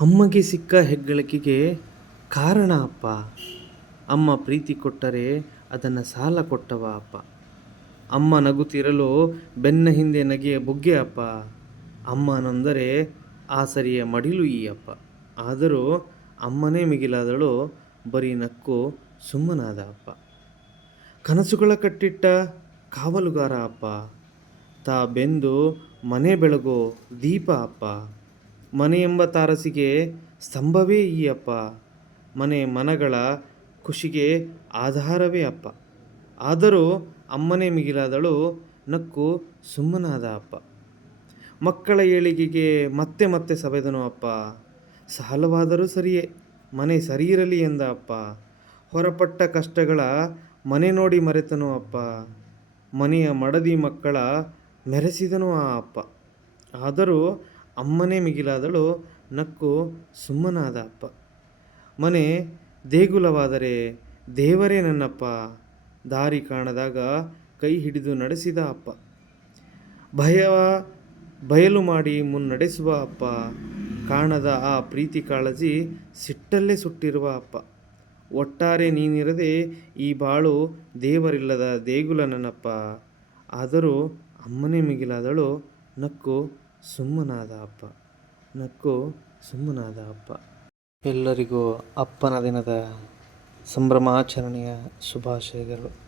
ಅಮ್ಮಗೆ ಸಿಕ್ಕ ಹೆಗ್ಗಳಿಕೆಗೆ ಕಾರಣ ಅಪ್ಪ. ಅಮ್ಮ ಪ್ರೀತಿ ಕೊಟ್ಟರೆ ಅದನ್ನು ಸಾಲ ಕೊಟ್ಟವ ಅಪ್ಪ. ಅಮ್ಮ ನಗುತ್ತಿರಲು ಬೆನ್ನ ಹಿಂದೆ ನಗೆಯ ಬುಗ್ಗೆ ಅಪ್ಪ. ಅಮ್ಮ ನೊಂದರೆ ಆಸರಿಯ ಮಡಿಲು ಈ ಅಪ್ಪ. ಆದರೂ ಅಮ್ಮನೇ ಮಿಗಿಲಾದಳು, ಬರೀ ನಕ್ಕು ಸುಮ್ಮನಾದ ಅಪ್ಪ. ಕನಸುಗಳ ಕಟ್ಟಿಟ್ಟ ಕಾವಲುಗಾರ ಅಪ್ಪ. ತಾ ಬೆಂದು ಮನೆ ಬೆಳಗೋ ದೀಪ ಅಪ್ಪ. ಮನೆ ಎಂಬ ತಾರಸಿಗೆ ಸ್ತಂಭವೇ ಈ ಅಪ್ಪ. ಮನಗಳ ಖುಷಿಗೆ ಆಧಾರವೇ ಅಪ್ಪ. ಆದರೂ ಅಮ್ಮನೇ ಮಿಗಿಲಾದಳು, ನಕ್ಕು ಸುಮ್ಮನಾದ ಅಪ್ಪ. ಮಕ್ಕಳ ಏಳಿಗೆಗೆ ಮತ್ತೆ ಮತ್ತೆ ಸವೆದನು ಅಪ್ಪ. ಸಾಲವಾದರೂ ಸರಿಯೇ, ಮನೆ ಸರಿಯಿರಲಿ ಎಂದ ಅಪ್ಪ. ಹೊರಪಟ್ಟ ಕಷ್ಟಗಳ ಮನೆ ನೋಡಿ ಮರೆತನು ಅಪ್ಪ. ಮನೆಯ ಮಡದಿ ಮಕ್ಕಳ ಮೆರೆಸಿದನು ಆ ಅಪ್ಪ. ಆದರೂ ಅಮ್ಮನೇ ಮಿಗಿಲಾದಳು, ನಕ್ಕು ಸುಮ್ಮನಾದ ಅಪ್ಪ. ಮನೆ ದೇಗುಲವಾದರೆ ದೇವರೇ ನನ್ನಪ್ಪ. ದಾರಿ ಕಾಣದಾಗ ಕೈ ಹಿಡಿದು ನಡೆಸಿದ ಅಪ್ಪ. ಬಯಲು ಮಾಡಿ ಮುನ್ನಡೆಸುವ ಅಪ್ಪ. ಕಾಣದ ಆ ಪ್ರೀತಿ ಕಾಳಜಿ ಸಿಟ್ಟಲ್ಲೇ ಸುಟ್ಟಿರುವ ಅಪ್ಪ. ಒಟ್ಟಾರೆ ನೀನಿರದೆ ಈ ಬಾಳು ದೇವರಿಲ್ಲದ ದೇಗುಲ ನನ್ನಪ್ಪ. ಆದರೂ ಅಮ್ಮನೇ ಮಿಗಿಲಾದಳು, ನಕ್ಕು ಸುಮ್ಮನಾದ ಅಪ್ಪ. ನಕ್ಕು ಸುಮ್ಮನಾದ ಅಪ್ಪ. ಎಲ್ಲರಿಗೂ ಅಪ್ಪನ ದಿನದ ಸಂಭ್ರಮಾಚರಣೆಯ ಶುಭಾಶಯಗಳು.